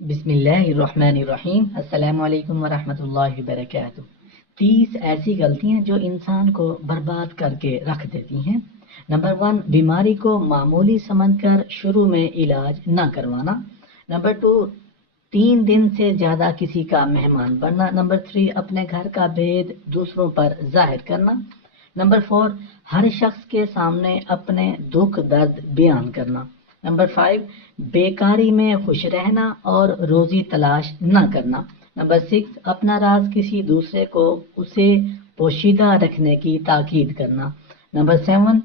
بسم اللہ الرحمن الرحیم۔ السلام علیکم ورحمۃ اللہ وبرکاتہ۔ 30 ایسی غلطیاں جو انسان کو برباد کر کے رکھ دیتی ہیں۔ نمبر 1، بیماری کو معمولی سمجھ کر شروع میں علاج نہ کروانا۔ نمبر 2، 3 دن سے زیادہ کسی کا مہمان بننا۔ نمبر 3، اپنے گھر کا بھید دوسروں پر ظاہر کرنا۔ نمبر 4، ہر شخص کے سامنے اپنے دکھ درد بیان کرنا۔ نمبر 5، بیکاری میں خوش رہنا اور روزی تلاش نہ کرنا۔ نمبر 6، اپنا راز کسی دوسرے کو اسے پوشیدہ رکھنے کی تاکید کرنا۔ نمبر 7،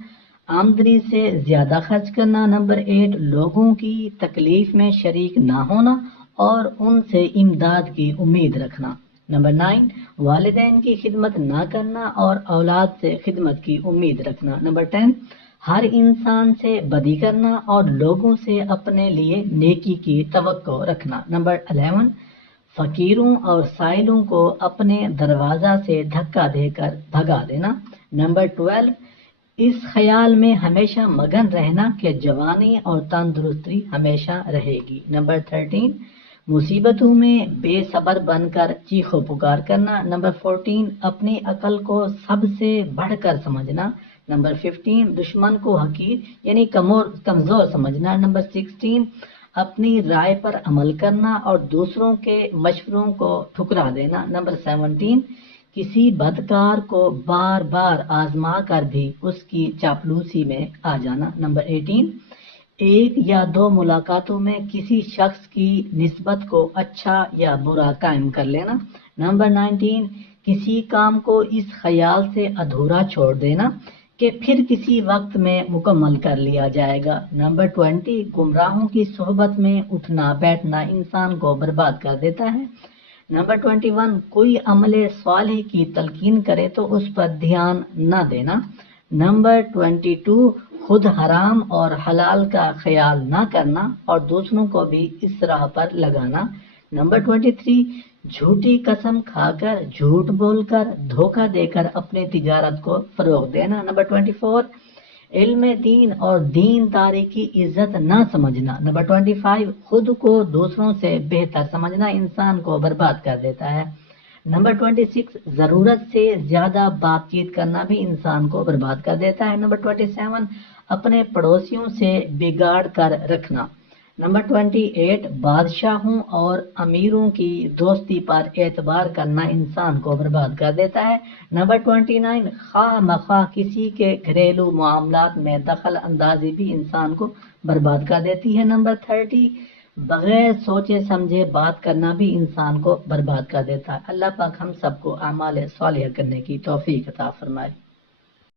آمدنی سے زیادہ خرچ کرنا۔ نمبر 8، لوگوں کی تکلیف میں شریک نہ ہونا اور ان سے امداد کی امید رکھنا۔ نمبر 9، والدین کی خدمت نہ کرنا اور اولاد سے خدمت کی امید رکھنا۔ نمبر 10، ہر انسان سے بدی کرنا اور لوگوں سے اپنے لیے نیکی کی توقع رکھنا۔ نمبر 11، فقیروں اور سائلوں کو اپنے دروازہ سے دھکا دے کر بھگا دینا۔ نمبر 12، اس خیال میں ہمیشہ مگن رہنا کہ جوانی اور تندرستی ہمیشہ رہے گی۔ نمبر 13، مصیبتوں میں بے صبر بن کر چیخو پکار کرنا۔ نمبر 14، اپنی عقل کو سب سے بڑھ کر سمجھنا۔ نمبر 15، دشمن کو حقیر یعنی کمزور سمجھنا۔ نمبر 16، اپنی رائے پر عمل کرنا اور دوسروں کے مشوروں کو ٹھکرا دینا۔ نمبر 17، کسی بدکار کو بار بار آزما کر بھی اس کی چاپلوسی میں آ جانا۔ نمبر 18، 1 یا 2 ملاقاتوں میں کسی شخص کی نسبت کو اچھا یا برا قائم کر لینا۔ نمبر 19، کسی کام کو اس خیال سے ادھورا چھوڑ دینا کہ پھر کسی وقت میں مکمل کر لیا جائے گا۔ نمبر 20، گمراہوں کی صحبت میں اٹھنا بیٹھنا انسان کو برباد کر دیتا ہے۔ نمبر 21، کوئی عمل صالح کی تلقین کرے تو اس پر دھیان نہ دینا۔ نمبر 22، خود حرام اور حلال کا خیال نہ کرنا اور دوسروں کو بھی اس راہ پر لگانا۔ نمبر 23، جھوٹی قسم کھا کر، جھوٹ بول کر، دھوکہ دے کر اپنی تجارت کو فروغ دینا۔ نمبر 24، علم دین اور دین داری کی عزت نہ سمجھنا۔ نمبر 25، خود کو دوسروں سے بہتر سمجھنا انسان کو برباد کر دیتا ہے۔ نمبر 26، ضرورت سے زیادہ بات چیت کرنا بھی انسان کو برباد کر دیتا ہے۔ نمبر 27، اپنے پڑوسیوں سے بگاڑ کر رکھنا۔ نمبر 28، بادشاہوں اور امیروں کی دوستی پر اعتبار کرنا انسان کو برباد کر دیتا ہے۔ نمبر 29، خواہ مخواہ کسی کے گھریلو معاملات میں دخل اندازی بھی انسان کو برباد کر دیتی ہے۔ نمبر 30، بغیر سوچے سمجھے بات کرنا بھی انسان کو برباد کر دیتا ہے۔ اللہ پاک ہم سب کو اعمال صالحہ کرنے کی توفیق عطا فرمائے۔